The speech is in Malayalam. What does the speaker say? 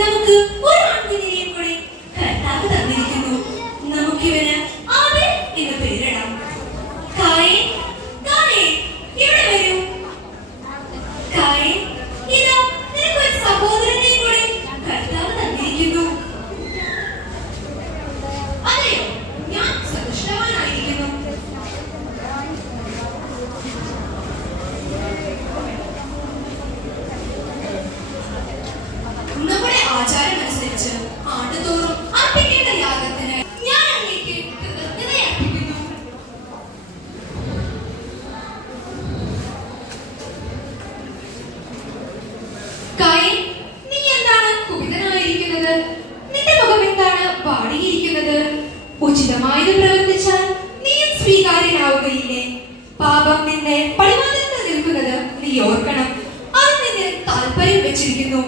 നമുക്ക് ഒരു ആൺകുഞ്ഞിനെയും കൂടി കർത്താവ് തന്നിരിക്കുന്നു. നമുക്കിവന് ആബേൽ എന്ന് പേരിടാം. കായീൻ, കായീൻ, ഇവിടെ വരൂ. കായീൻ, ഇതാ നിനക്കൊരു സഹോദരനെയും കൂടി കർത്താവ് തന്നിരിക്കുന്നു. അതെയോ, ഞാൻ സന്തുഷ്ടവാനായിരിക്കുന്നു. നമ്മുടെ ആചാരമനുസരിച്ച് ആണ്ടുതോറും അർപ്പിക്കേണ്ട യാഗത്തിന് ഞാൻ അങ്ങേക്ക് കൃതജ്ഞതയർപ്പിക്കുന്നു. കായീൻ, നീ എന്താണ് കുപിതനായിരിക്കുന്നത്? നിന്റെ മുഖം എന്താണ് വാടിയിരിക്കുന്നത്? ഉചിതമായത് പ്രവർത്തിച്ചാൽ നീയും സ്വീകാര്യനാവുകയില്ലേ? പാപം നിന്നെ പടിവാതിൽക്കൽ നിൽക്കുന്നത് നീ ഓർക്കണം. അത് നിന്നിൽ താല്പര്യം വെച്ചിരിക്കുന്നു.